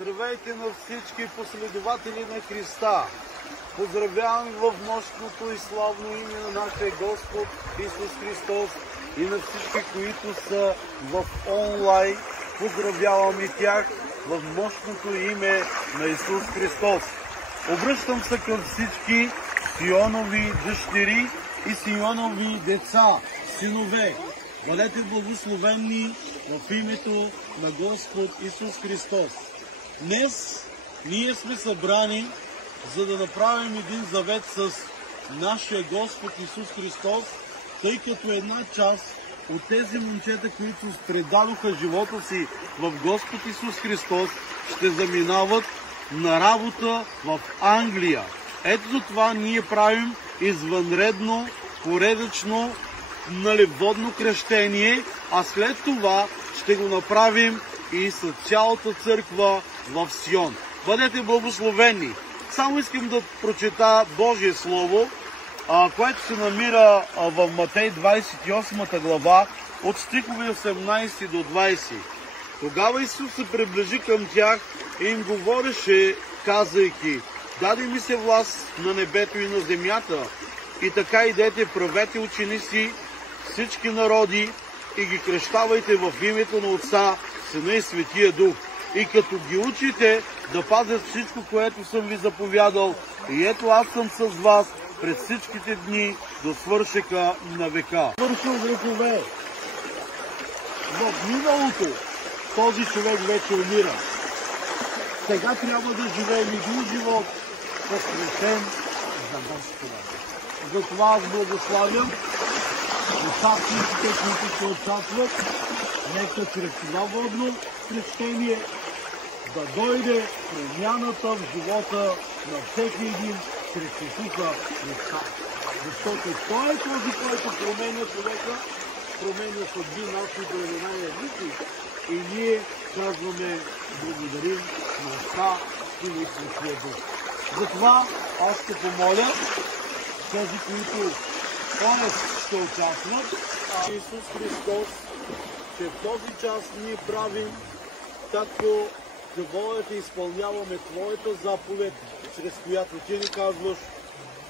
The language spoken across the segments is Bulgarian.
Здравейте на всички последователи на Христа! Поздравявам в мощното и славно име на нашия Господ Исус Христос и на всички, които са в онлайн. Поздравявам и тях в мощното име на Исус Христос. Обръщам се към всички Сионови дъщери и Сионови деца, синове. Бъдете благословени в името на Господ Исус Христос. Днес ние сме събрани, за да направим един завет с нашия Господ Исус Христос, тъй като една част от тези момчета, които предадоха живота си в Господ Исус Христос, ще заминават на работа в Англия. Ето за това ние правим извънредно, поредъчно, водно кръщение, а след това ще го направим и с цялата църква в Сион. Бъдете благословени! Само искам да прочета Божие Слово, което се намира в Матей 28 глава, от стихове 18 до 20. Тогава Исус се приближи към тях и им говореше, казайки: даде ми се власт на небето и на земята, и така идете, правете ученици всички народи и ги кръщавайте в името на Отца, Сина и Светия Дух. И като ги учите да пазят всичко, което съм ви заповядал, и ето аз съм с вас през всичките дни до свършека на века. Свършил векове. В миналото този човек вече умира. Сега трябва да живеем един живот, посветен за Господа. Затова аз благославям участниците, които ще участват, нека чрез това водно кръщение да дойде промяната в живота на всеки един чрез Исуса Христа. Защото Той е този, който променя човека, променя съдби, наши времена и езици. И ние казваме: благодарим на Отца и на Светия Дух. Затова аз ще помоля тези, които ще участват, Исус Христос, че в този час ние правим както Твоята, изпълняваме Твоята заповед, чрез която Ти ни казваш: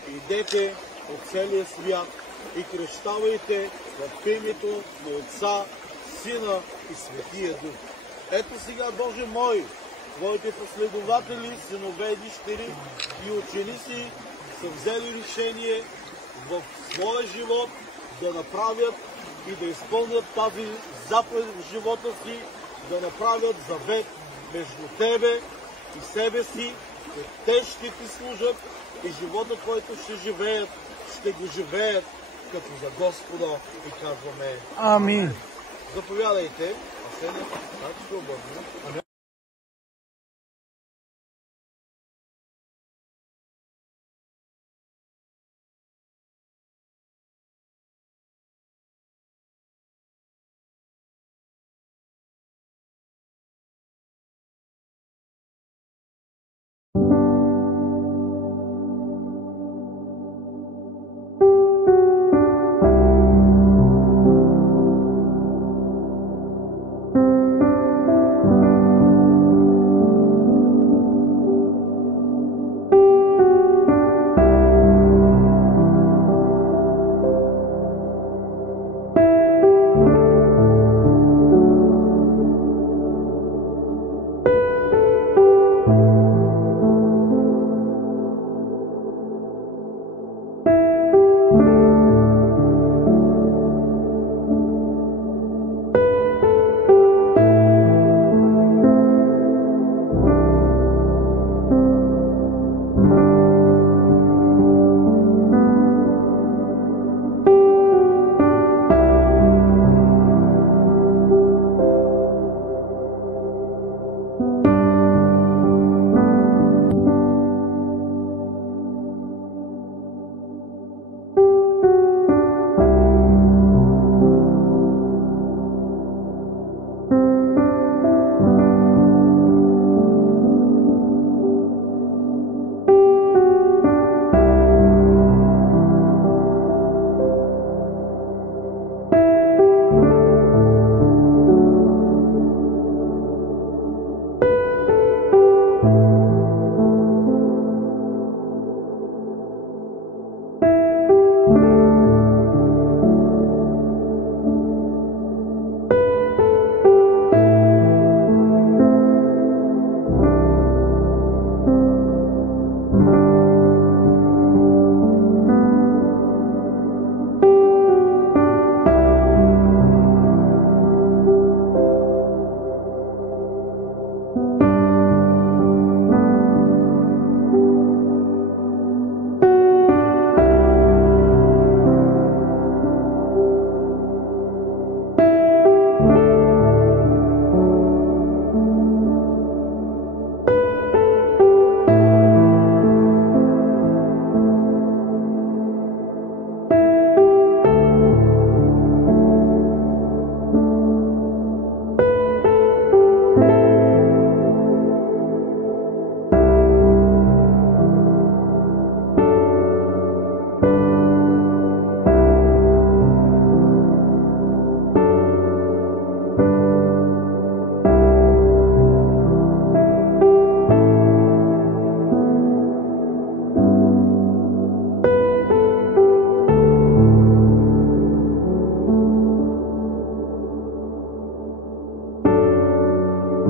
идете от целия свят и кръщавайте в името на Отца, Сина и Светия Дух. Ето сега, Боже мой, Твоите последователи, синове и дъщери и ученици са взели решение в своя живот да направят и да изпълнят тази заповед в живота си, да направят завет между Тебе и себе си, че те ще Ти служат и живота, който ще живеят, ще го живеят като за Господа, и казваме: Амин. Заповядайте.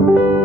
Thank you.